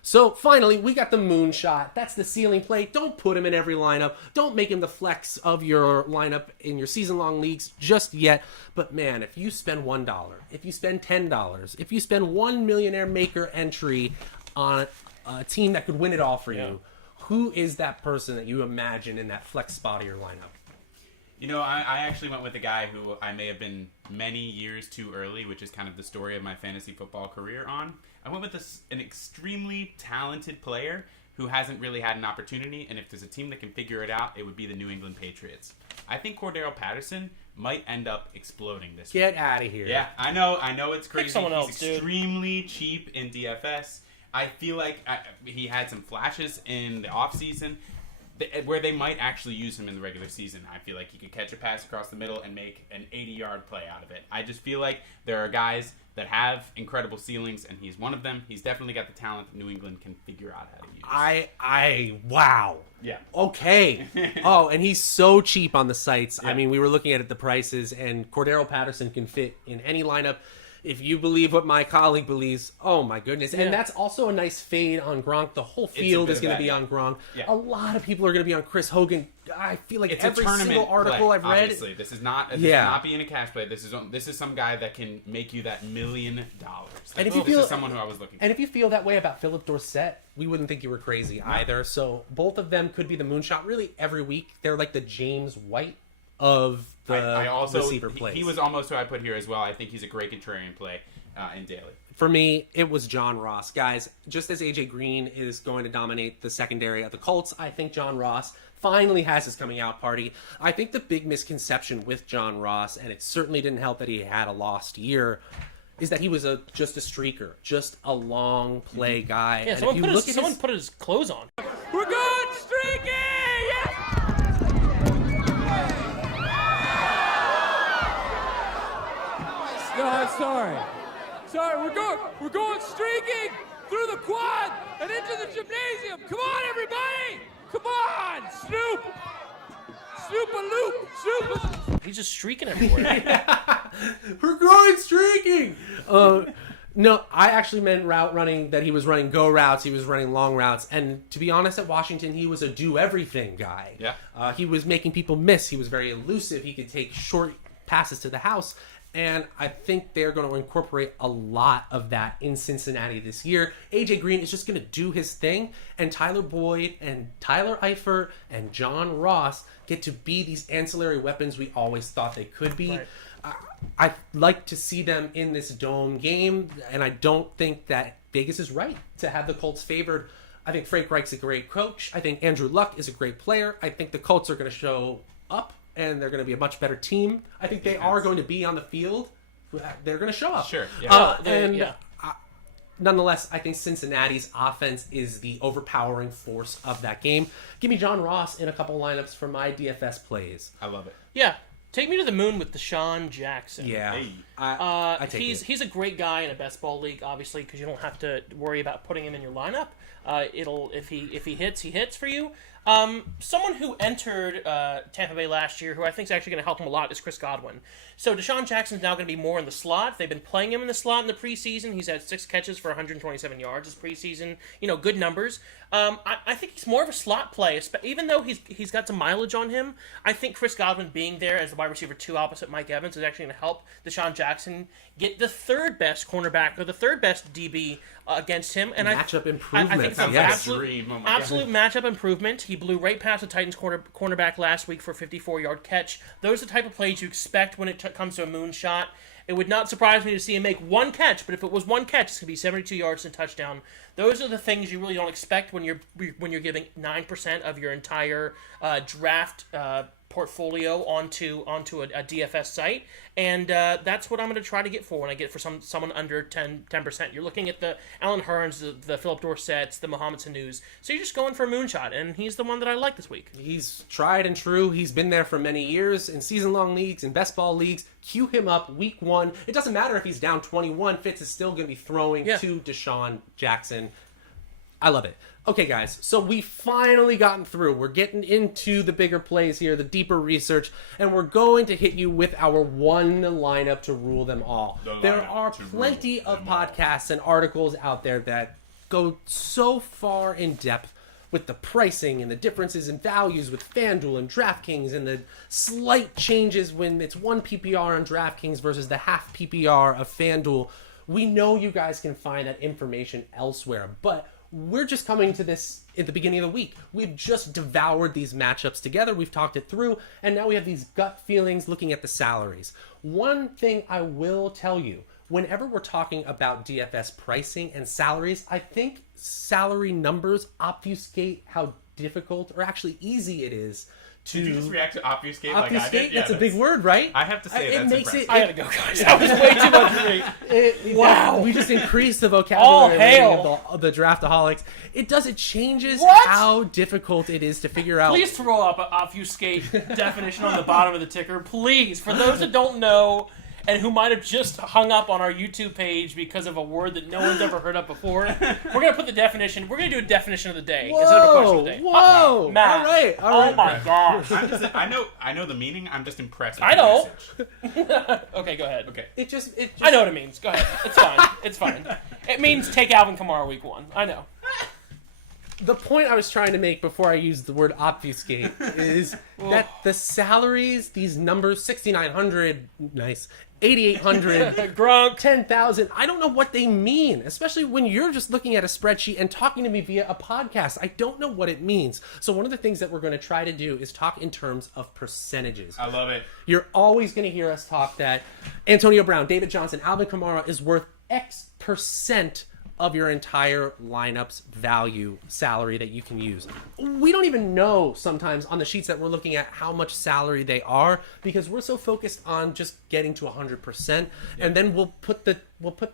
So finally, we got the moonshot. That's the ceiling play. Don't put him in every lineup. Don't make him the flex of your lineup in your season-long leagues just yet. But man, if you spend $1, if you spend $10, if you spend $1 millionaire maker entry on a team that could win it all for you, who is that person that you imagine in that flex spot of your lineup? I actually went with a guy who I may have been many years too early, which is kind of the story of my fantasy football career on. I went with an extremely talented player who hasn't really had an opportunity, and if there's a team that can figure it out, it would be the New England Patriots. I think Cordarrelle Patterson might end up exploding this week. Get out of here. Yeah, I know it's crazy. Pick someone else, He's dude. extremely cheap in DFS. I feel like he had some flashes in the offseason where they might actually use him in the regular season. I feel like he could catch a pass across the middle and make an 80-yard play out of it. I just feel like there are guys that have incredible ceilings, and he's one of them. He's definitely got the talent that New England can figure out how to use. Wow. Yeah. Okay. Oh, and he's so cheap on the sites. Yeah. I mean, we were looking at the prices, and Cordarrelle Patterson can fit in any lineup. If you believe what my colleague believes, oh my goodness. And that's also a nice fade on Gronk. The whole field is going to be on Gronk. Yeah. A lot of people are going to be on Chris Hogan. I feel like it's every single article play, I've read. Obviously, this is not being a cash play. This is some guy that can make you that $1 million. And if this is someone who I was looking for. And if you feel that way about Philip Dorsett, we wouldn't think you were crazy either. So both of them could be the moonshot really every week. They're like the James White of the receiver plays. He was almost who I put here as well. I think he's a great contrarian play. in daily. For me, it was John Ross. Guys, just as A.J. Green is going to dominate the secondary of the Colts, I think John Ross finally has his coming out party. I think the big misconception with John Ross, and it certainly didn't help that he had a lost year, is that he was just a streaker, just a long play guy. Yeah, and someone put his clothes on. We're going streaking! Yes! No, sorry, we're going streaking through the quad and into the gymnasium. Come on, everybody! Come on, Snoop! He's just streaking everywhere. We're going streaking! No, I actually meant route running, that he was running go routes, he was running long routes, and to be honest, at Washington, he was a do-everything guy. Yeah. He was making people miss, he was very elusive, he could take short passes to the house, and I think they're going to incorporate a lot of that in Cincinnati this year. A.J. Green is just going to do his thing, and Tyler Boyd and Tyler Eifert and John Ross get to be these ancillary weapons we always thought they could be. Right. I like to see them in this dome game, and I don't think that Vegas is right to have the Colts favored. I think Frank Reich's a great coach. I think Andrew Luck is a great player. I think the Colts are going to show up, and they're going to be a much better team. I think they are going to be on the field. They're going to show up. Sure. Yeah. Nonetheless, I think Cincinnati's offense is the overpowering force of that game. Give me John Ross in a couple lineups for my DFS plays. I love it. Yeah. Take me to the moon with Deshaun Jackson. Yeah. Hey. I take it. He's a great guy in a best ball league, obviously, because you don't have to worry about putting him in your lineup. If he hits, he hits for you. Someone who entered Tampa Bay last year, who I think is actually going to help him a lot, is Chris Godwin. So Deshaun Jackson's now going to be more in the slot. They've been playing him in the slot in the preseason. He's had 6 catches for 127 yards this preseason. Good numbers. I think he's more of a slot play, even though he's got some mileage on him. I think Chris Godwin being there as the wide receiver 2 opposite Mike Evans is actually going to help Deshaun Jackson get the third best cornerback or the third best DB against him. And matchup improvement. I think it's an absolute matchup improvement. He blew right past the Titans cornerback last week for a 54-yard catch. Those are the type of plays you expect when it comes to a moonshot. It would not surprise me to see him make one catch, but if it was one catch, it's going to be 72 yards and a touchdown. Those are the things you really don't expect when you're giving 9% of your entire draft portfolio onto a DFS site, and that's what I'm going to try to get for when I get for someone under 10%. You're looking at the Alan Hearns, the Philip Dorsetts, the Mohamed Sanus. So you're just going for a moonshot, and he's the one that I like this week. He's tried and true. He's been there for many years in season-long leagues, in best ball leagues. Cue him up week 1. It doesn't matter if he's down 21. Fitz is still going to be throwing to Deshaun Jackson. I love it. Okay, guys, so we've finally gotten through. We're getting into the bigger plays here, the deeper research, and we're going to hit you with our one lineup to rule them all. There are plenty of podcasts and articles out there that go so far in depth with the pricing and the differences in values with FanDuel and DraftKings and the slight changes when it's 1 PPR on DraftKings versus the half PPR of FanDuel. We know you guys can find that information elsewhere, but we're just coming to this at the beginning of the week. We've just devoured these matchups together. We've talked it through, and now we have these gut feelings looking at the salaries. One thing I will tell you, whenever we're talking about DFS pricing and salaries, I think salary numbers obfuscate how difficult or actually easy it is to... Did you just react to obfuscate like I Obfuscate? did? Yeah, that's a big word, right? I have to say it that's makes impressive. I gotta go, guys. That was way too much for me. Wow. We just increased the vocabulary hail. of the Draftaholics. It changes What? how difficult it is to figure out. Please throw up an obfuscate definition on the bottom of the ticker. Please. For those that don't know and who might have just hung up on our YouTube page because of a word that no one's ever heard of before, we're going to put the definition. We're going to do a definition of the day instead of a question of the day. Whoa. Matt. All right. Oh my gosh. I know the meaning. I'm just impressed. I know. Okay, go ahead. Okay. It just I know what it means. Go ahead. It's fine. It's fine. It means take Alvin Kamara week 1. I know. The point I was trying to make before I used the word obfuscate is that the salaries, these numbers, 6,900, nice, 8,800, Gronk, 10,000, I don't know what they mean, especially when you're just looking at a spreadsheet and talking to me via a podcast. I don't know what it means. So one of the things that we're going to try to do is talk in terms of percentages. I love it. You're always going to hear us talk that Antonio Brown, David Johnson, Alvin Kamara is worth X% of your entire lineup's value salary that you can use. We don't even know sometimes on the sheets that we're looking at how much salary they are because we're so focused on just getting to 100%, and then we'll put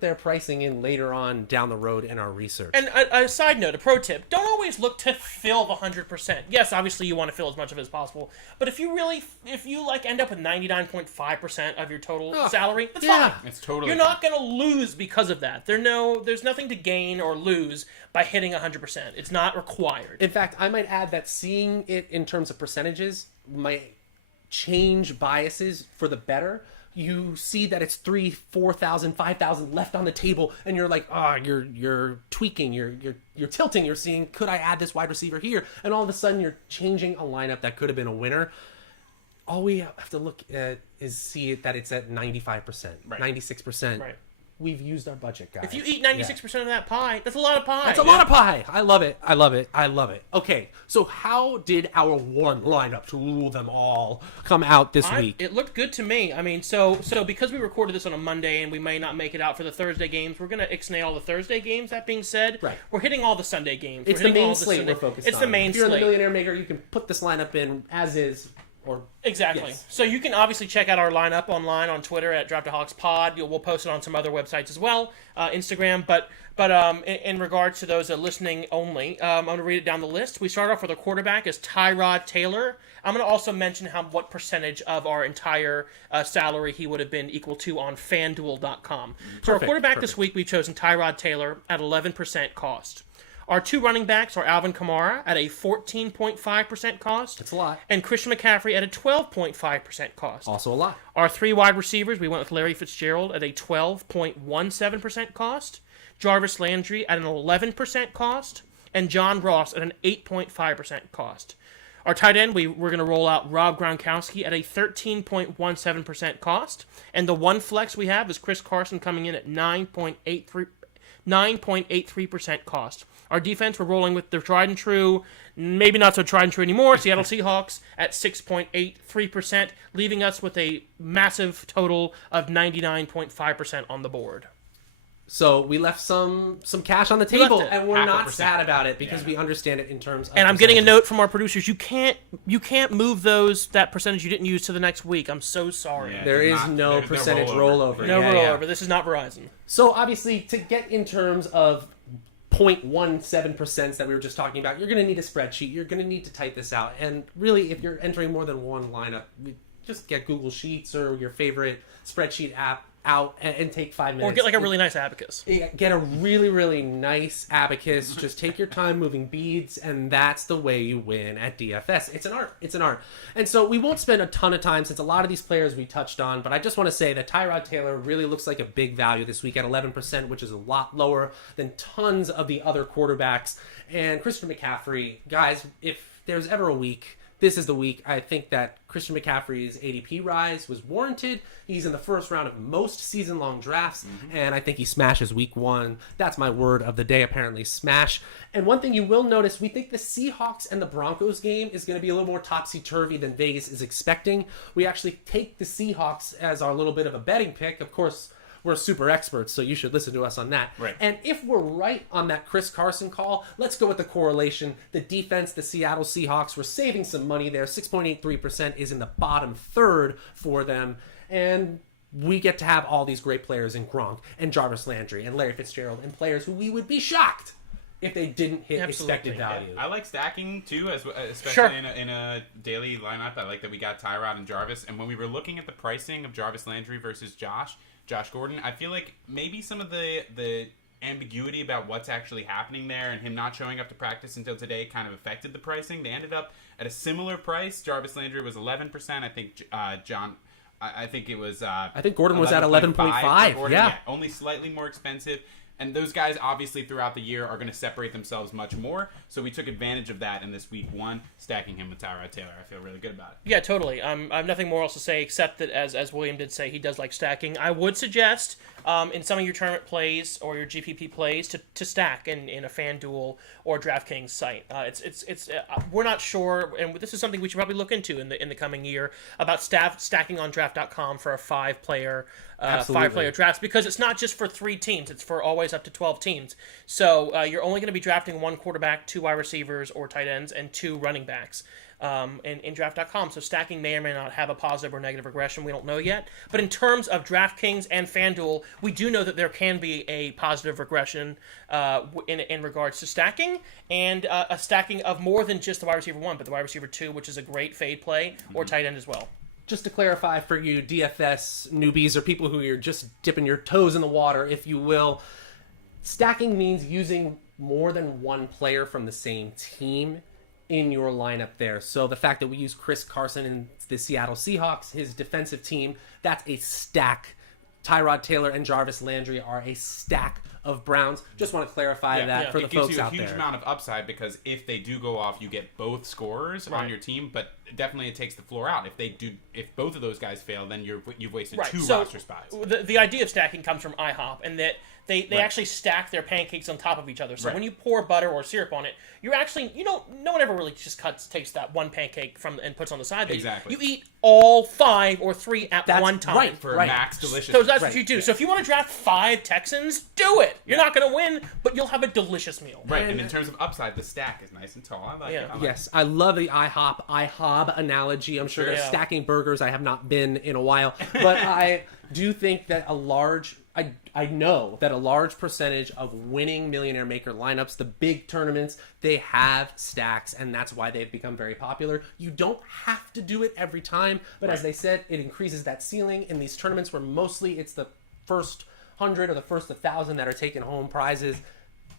their pricing in later on down the road in our research. And a side note, a pro tip, don't always look to fill the 100%. Yes, obviously you want to fill as much of it as possible, but if you end up with 99.5% of your total salary, that's fine. It's totally You're not going to lose because of that. There's nothing to gain or lose by hitting 100%. It's not required. In fact, I might add that seeing it in terms of percentages might change biases for the better. You see that it's 3,000, 4,000, 5,000 left on the table, and you're like, you're tweaking, you're tilting. You're seeing, could I add this wide receiver here? And all of a sudden, you're changing a lineup that could have been a winner. All we have to look at is see that it's at 95%, 96%. Right. We've used our budget, guys. If you eat 96% of that pie, that's a lot of pie. That's a lot of pie. I love it. I love it. I love it. Okay, so how did our one lineup to rule them all come out this week? It looked good to me. I mean, so because we recorded this on a Monday and we may not make it out for the Thursday games, we're going to ixnay all the Thursday games. That being said, we're hitting all the Sunday games. It's the main slate we're focused on. It's the main slate. If you're the Millionaire Maker, you can put this lineup in as is. Exactly. Yes. So you can obviously check out our lineup online on Twitter at Draftaholics Pod. We'll post it on some other websites as well, Instagram. But in regards to those listening only, I'm going to read it down the list. We start off with a quarterback as Tyrod Taylor. I'm going to also mention what percentage of our entire salary he would have been equal to on FanDuel.com. So our quarterback this week, we've chosen Tyrod Taylor at 11% cost. Our two running backs are Alvin Kamara at a 14.5% cost. That's a lot. And Christian McCaffrey at a 12.5% cost. Also a lot. Our three wide receivers, we went with Larry Fitzgerald at a 12.17% cost, Jarvis Landry at an 11% cost, and John Ross at an 8.5% cost. Our tight end, we're going to roll out Rob Gronkowski at a 13.17% cost. And the one flex we have is Chris Carson coming in at 9.83% cost. Our defense, we're rolling with the tried and true, maybe not so tried and true anymore, Seattle Seahawks at 6.83%, leaving us with a massive total of 99.5% on the board. So we left some cash on the table, and we're not 0.5%. sad about it because we understand it in terms of. And I'm getting a note from our producers: you can't move that percentage you didn't use to the next week. I'm so sorry. Yeah, There is no percentage rollover. No rollover. This is not Verizon. So obviously, to get in terms of 0.17% that we were just talking about, you're going to need a spreadsheet. You're going to need to type this out. And really, if you're entering more than one lineup, just get Google Sheets or your favorite spreadsheet app out and take 5 minutes. Or get like a really nice abacus. Get a really, really nice abacus. Just take your time moving beads, and that's the way you win at DFS. It's an art. It's an art. And so we won't spend a ton of time since a lot of these players we touched on, but I just want to say that Tyrod Taylor really looks like a big value this week at 11%, which is a lot lower than tons of the other quarterbacks. And Christian McCaffrey, guys, if there's ever a week, this is the week. I think that Christian McCaffrey's ADP rise was warranted. He's in the first round of most season-long drafts, and I think he smashes week one. That's my word of the day, apparently, smash. And one thing you will notice, we think the Seahawks and the Broncos game is going to be a little more topsy-turvy than Vegas is expecting. We actually take the Seahawks as our little bit of a betting pick. Of course, we're super experts, so you should listen to us on that. Right. And if we're right on that Chris Carson call, let's go with the correlation. The defense, the Seattle Seahawks, we're saving some money there. 6.83% is in the bottom third for them. And we get to have all these great players in Gronk and Jarvis Landry and Larry Fitzgerald and players who we would be shocked if they didn't hit expected value. I like stacking too, especially Sure. in a daily lineup. I like that we got Tyrod and Jarvis. And when we were looking at the pricing of Jarvis Landry versus Josh Gordon, I feel like maybe some of the ambiguity about what's actually happening there and him not showing up to practice until today kind of affected the pricing. They ended up at a similar price. Jarvis Landry was 11%. I think I think it was. I think Gordon was at 11.5. Yeah, only slightly more expensive. And those guys, obviously, throughout the year are going to separate themselves much more. So we took advantage of that in this week one, stacking him with Tyrod Taylor. I feel really good about it. Yeah, totally. I have nothing more else to say except that, as William did say, he does like stacking. I would suggest in some of your tournament plays or your GPP plays to stack in a FanDuel or DraftKings site. We're not sure, and this is something we should probably look into in the coming year about stacking on Draft.com for a five-player drafts, because it's not just for 3 teams; it's for always up to 12 teams. So you're only going to be drafting 1 quarterback, 2 wide receivers or tight ends, and 2 running backs. In Draft.com. So stacking may or may not have a positive or negative regression. We don't know yet. But in terms of DraftKings and FanDuel, we do know that there can be a positive regression in regards to stacking, and a stacking of more than just the wide receiver 1, but the wide receiver 2, which is a great fade play, or tight end as well. Just to clarify for you DFS newbies or people who are just dipping your toes in the water, if you will, stacking means using more than 1 player from the same team in your lineup there. So the fact that we use Chris Carson in the Seattle Seahawks, his defensive team, that's a stack. Tyrod Taylor and Jarvis Landry are a stack of Browns. Just want to clarify that for the folks out there. It gives you a huge amount of upside, because if they do go off, you get both scorers on your team, but definitely it takes the floor out. If both of those guys fail, then you've wasted 2 roster spots. The idea of stacking comes from IHOP, and that they actually stack their pancakes on top of each other. So when you pour butter or syrup on it, you're actually, no one ever really just takes that one pancake and puts on the side. Exactly. You eat all 5 or 3 at one time. Right, for max delicious. So that's what you do. Yeah. So if you want to draft 5 Texans, do it. You're not going to win, but you'll have a delicious meal. Right, and in terms of upside, the stack is nice and tall. I like it. Yes, I love the IHOB analogy. I'm sure they're stacking burgers. I have not been in a while, but I do think that I know that a large percentage of winning Millionaire Maker lineups, the big tournaments, they have stacks, and that's why they've become very popular. You don't have to do it every time, but as they said, it increases that ceiling in these tournaments where mostly it's the first 100 or the first 1,000 that are taking home prizes.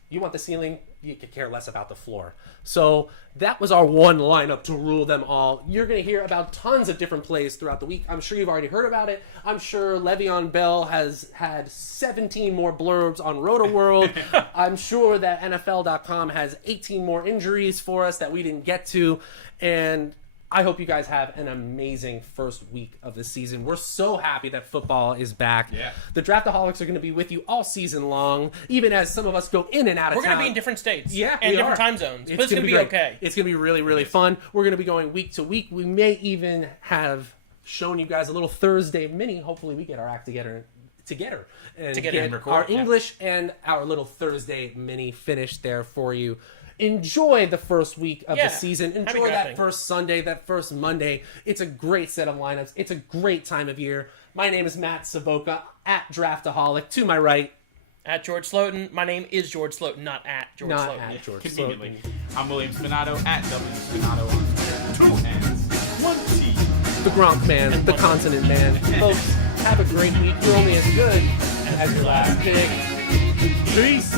You want the ceiling, you could care less about the floor. So that was our one lineup to rule them all. You're going to hear about tons of different plays throughout the week. I'm sure you've already heard about it. I'm sure Le'Veon Bell has had 17 more blurbs on RotoWorld. I'm sure that NFL.com has 18 more injuries for us that we didn't get to. And I hope you guys have an amazing first week of the season. We're so happy that football is back. Yeah. The Draftaholics are going to be with you all season long, even as some of us go in and out of town. We're going to be in different states. Yeah, and different time zones. But it's going to be okay. It's going to be really, really fun. We're going to be going week to week. We may even have shown you guys a little Thursday mini. Hopefully we get our act together and get our English and our little Thursday mini finished there for you. Enjoy the first week of the season. Enjoy that first Sunday, that first Monday. It's a great set of lineups. It's a great time of year. My name is Matt Savoca, at Draftaholic. To my right, at George Slotin. My name is George Slotin, not at George Slotin. Not at George Conveniently. Slotin. I'm William Spinato, at W Spinato on Twitter. 2 N's, 1 T. The Gronk Man, the Continent Man. Folks, have a great week. You're only as good as your last pick. Peace.